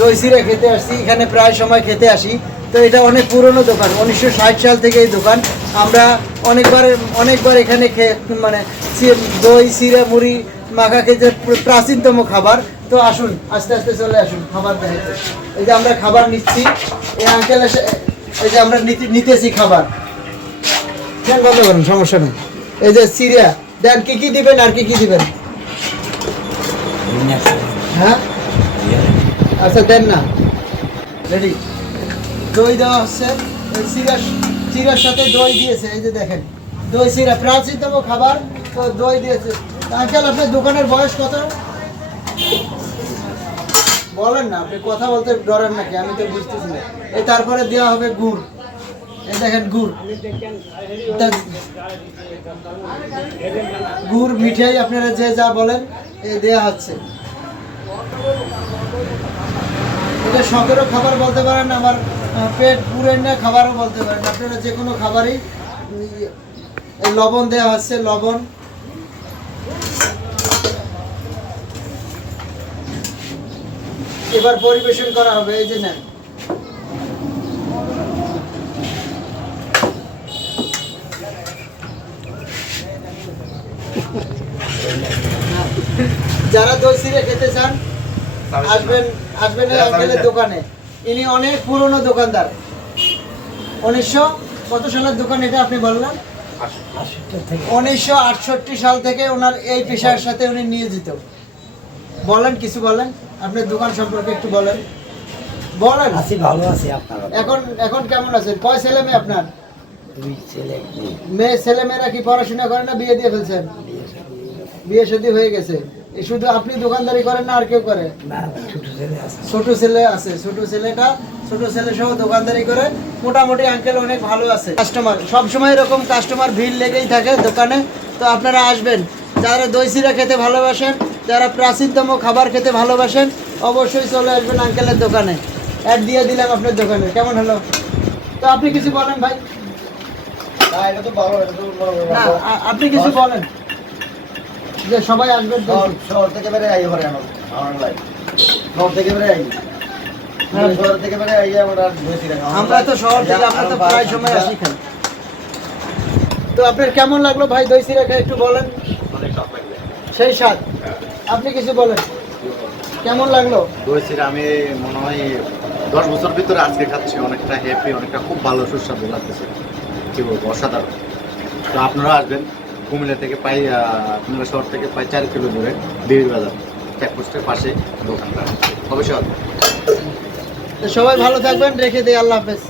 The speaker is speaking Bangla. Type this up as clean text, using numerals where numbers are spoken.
দই চিড়া খেতে আসছি, এখানে প্রায় সময় খেতে আসি। তো এটা অনেক পুরনো দোকান, 1960 সাল থেকে এই দোকান। আমরা অনেকবার এখানে মানে দই চিড়া মুড়ি মাখা খেতে, প্রাচীনতম খাবার। তো আসুন, আস্তে আস্তে চলে আসুন খাবার দেখাতে। এই যে আমরা খাবার নিচ্ছি, এই আঙ্কেল এসে, এই যে আমরা নিতেছি খাবার। কেন বন্ধ করুন, সমস্যা নেই। এই যে চিড়া দেন, কি কি দিবেন আর কি কি দিবেন? হ্যাঁ আচ্ছা দেন না, রেডি। দই দেওয়া হচ্ছে, চিড়ার সাথে দই দিয়েছে। এই যে দেখেন, দই চিড়া প্রাচীনতম খাবার, তো দই দিয়েছে। আঙ্কেল আপনার দোকানের বয়স কত বলেন না, আপনি কথা বলতে ডরেন নাকি? আমি তো বুঝতেছি না। এই তারপরে দেওয়া হবে গুড়, এই দেখেন গুড়, গুড় মিঠাই আপনারা যে যা বলেন এই দেওয়া হচ্ছে। এটা শখেরও খাবার বলতে পারেন, আবার পেট পুরেন না খাবারও বলতে পারেন। আপনারা যে কোনো খাবারই, লবণ দেওয়া হচ্ছে, লবণ। এবার পরিবেশন করা হবে, এই যে নেন। যারা দই চিড়া খেতে চান আসবেন এই আঙ্কেলের দোকানে। ইনি অনেক পুরনো দোকানদার, 1900 কত সালের দোকান এটা আপনি বললেন? 1968 সাল থেকে ওনার এই পেশার সাথে উনি নিয়োজিত। বলেন, কিছু বলেন আপনার দোকান সম্পর্কে একটু বলেন। বলেন। আছি, ভালো আছি। আপনারা এখন কেমন আছেন? কয় ছেলে মেয়ে আপনার? 2 ছেলে মেয়ে। ছেলে মেয়েরা কি পড়াশোনা করে না বিয়ে দিয়ে ফেলছেন? বিয়ে শাদী হয়ে গেছে। এই শুধু আপনি দোকানদারি করেন না আর কেউ করে? না, ছোট ছেলে আছে। ছোট ছেলে আছে, ছোট ছেলে সহ দোকানদারি করে। মোটামুটি আঙ্কেল অনেক ভালো আছে। কাস্টমার সবসময় এরকম কাস্টমার ভিড় লেগেই থাকে দোকানে। তো আপনারা আসবেন, যারা দই চিড়া খেতে ভালোবাসেন, যারা প্রাচীনতম খাবার খেতে ভালোবাসেন, অবশ্যই চলে আসবেন আঙ্কেলের দোকানে। অ্যাড দিয়ে দিলাম আপনার দোকানে, কেমন হলো? তো আপনি কিছু বলেন ভাই। না, আপনি কিছু বলেন যে সবাই আসবেন। শহর থেকে বেড়ে আই ঘরে আমার শহর থেকে বেড়ে আই, শহর থেকে বেড়ে আই আমরা আমরা তো শহর থেকে, আমরা তো প্রায় সময় আসি খাই। তো আপনার কেমন লাগলো ভাই দই চিড়া খেয়ে একটু বলেন। সেই স্বাদ, আপনি কিছু বলেন, কেমন লাগলো? দই চিড়া আমি মনে হয় 10 বছর ভিতরে আজকে খাচ্ছি, অনেকটা হ্যাপি, অনেকটা খুব ভালো সুস্বাদু লাগতেছে, কি বলবো, অসাধারণ। তো আপনারা আসবেন, কুমিল্লা থেকে কুমিল্লা শহর থেকে 4 কিলো দূরে দেবী বাজার চেকপোস্টের পাশে দোকানটা, অবশ্যই আসবেন। সবাই ভালো থাকবেন, রেখে দিই, আল্লাহ হাফেজ।